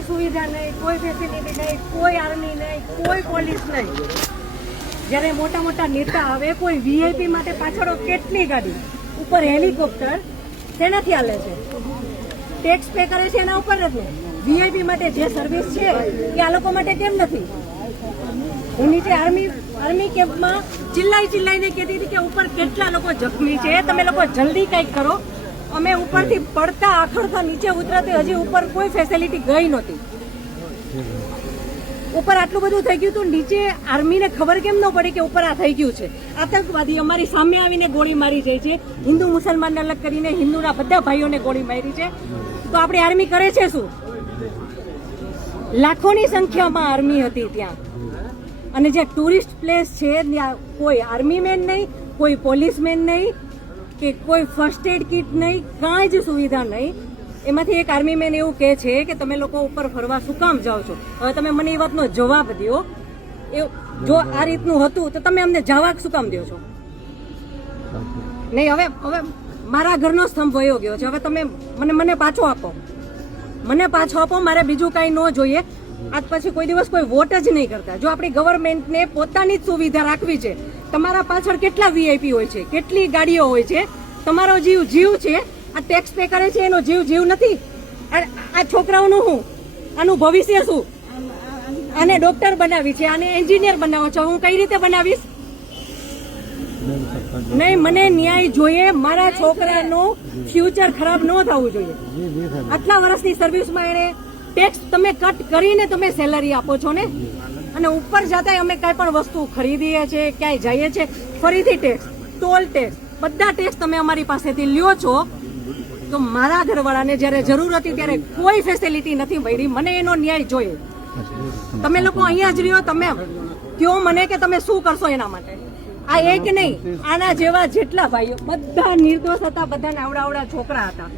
કોઈ સુવિધા નહીં, કોઈ ફેસિલિટી નહીં, કોઈ આર્મી નહીં, કોઈ પોલીસ નહીં. જ્યારે મોટા મોટા નેતા આવે, કોઈ વીઆઈપી માટે પાછળ કેટલી ગાડી, ઉપર હેલિકોપ્ટર શેનાથી હાલે છે? ટેક્સ પે કરે છે એના ઉપર નથી. વીઆઈપી માટે જે સર્વિસ છે એ આ લોકો માટે કેમ નથી? હું નીચે આર્મી કેમ્પમાં ચિલ્લાઈને કહેતી હતી કે ઉપર કેટલા લોકો જખમી છે, તમે લોકો જલ્દી કંઈક કરો. અમે ઉપરથી પડતા આખડતા નીચે ઉતરતી હજી ઉપર કોઈ ફેસિલિટી ગઈ નહોતી. ઉપર આટલું બધું થઈ ગયું હતું, નીચે આર્મીને ખબર કેમ ન પડી કે ઉપર આ થઈ ગયું છે? આતંકવાદી અમારી સામે આવીને ગોળી મારી જાય છે. હિન્દુ મુસલમાનને અલગ કરીને હિન્દુના બધા ભાઈઓને ગોળી મારી છે. તો આપણી આર્મી કરે છે શું? લાખોની સંખ્યામાં આર્મી હતી ત્યાં. અને જે ટુરિસ્ટ પ્લેસ છે ત્યાં કોઈ આર્મી મેન નહીં, કોઈ પોલીસ મેન નહીં, કે કોઈ ફર્સ્ટ એડ કિટ નહીં, કાંઈ જ સુવિધા નહીં. એમાંથી એક આર્મી મેન એવું કહે છે કે તમે લોકો ઉપર ફરવા શું કામ જાઓ છો? હવે તમે મને એ વાતનો જવાબ દો. જો આ રીતનું હતું તો તમે અમને જવા શું કામ દો છો? નહીં, હવે મારા ઘરનો સ્તંભ વયો ગયો છે. હવે તમે મને પાછો આપો, મારે બીજું કાંઈ ન જોઈએ. આજ પછી કોઈ દિવસ કોઈ વોટ જ નહીં કરતા. જો આપણી ગવર્મેન્ટને પોતાની જ સુવિધા રાખવી છે, તમારા પાછળ કેટલા વીઆઈપી હોય છે, કેટલી ગાડીઓ હોય છે, તમારો જીવ છે. આ ટેક્સ પે કરે છે એનો જીવ નથી. આ છોકરાઓનું શું? આનું ભવિષ્ય શું? આને ડોક્ટર બનાવી છે, આને એન્જિનિયર બનાવો છો, હું કઈ રીતે બનાવીશ? નહીં, મને ન્યાય જોઈએ. મારા છોકરાનું ફ્યુચર ખરાબ ન થવું જોઈએ. આટલા વર્ષની સર્વિસમાં એને ટેક્સ તમે કટ કરીને તમે સેલરી આપો છો ને, અને ઉપર જતા અમે કઈ પણ વસ્તુ ખરીદીએ છીએ, ક્યાંય જઈએ છીએ, ફરીથી ટેક્સ, ટોલ ટેક્સ, બધા ટેક્સ તમે અમારી પાસેથી લ્યો છો. તો મારા ઘરવાળાને જ્યારે જરૂર હતી ત્યારે કોઈ ફેસિલિટી નથી મળી. મને એનો ન્યાય જોઈએ. તમે લોકો અહીંયા જ રહ્યો, તમે કહો મને કે તમે શું કરશો એના માટે. આ એક નહીં, આના જેવા જેટલા ભાઈઓ બધા નિર્દોષ હતા, બધાને આવડા છોકરા હતા.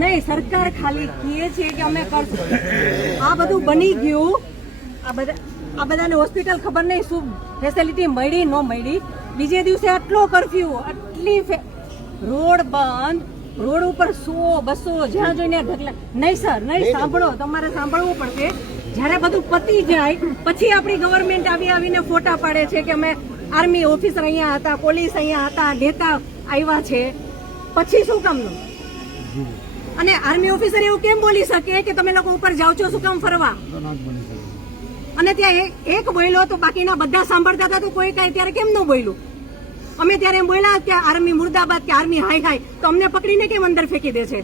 નહીં, સરકાર ખાલી કહે છે કે અમે કરશું. આ બધું બની ગયું. આ બધાને હોસ્પિટલ ખબર નહીં શું ફેસિલિટી મળી ન મળી. બીજે દિવસે આટલો કરફ્યુ, આટલી રોડ બંધ, રોડ ઉપર 100-200 જ્યાં જોઈને ઢગલા. નહીં સર, નહીં, સાંભળો, તમારે સાંભળવું પડશે. જ્યારે બધું પતી જાય પછી આપણી ગવર્મેન્ટ આવીને ફોટા પાડે છે કે અમે આર્મી ઓફિસર અહીંયા હતા, પોલીસ અહીંયા હતા, નેતા આવ્યા છે. પછી શું કામનું? અને આર્મી ઓફિસર એવું કેમ બોલી શકે કે તમે લોકો ઉપર જાઓ છો શું કામ ફરવા? અને ત્યાં એક બોલ્યો તો બાકીના બધા સાંભળતા હતા, તો કોઈ કાંઈ ત્યારે કેમ ન બોલ્યું? અમે ત્યારે એમ બોલ્યા કે આર્મી મુર્દાબાદ, કે આર્મી હાય હાય, તો અમને પકડીને કેમ અંદર ફેંકી દે છે?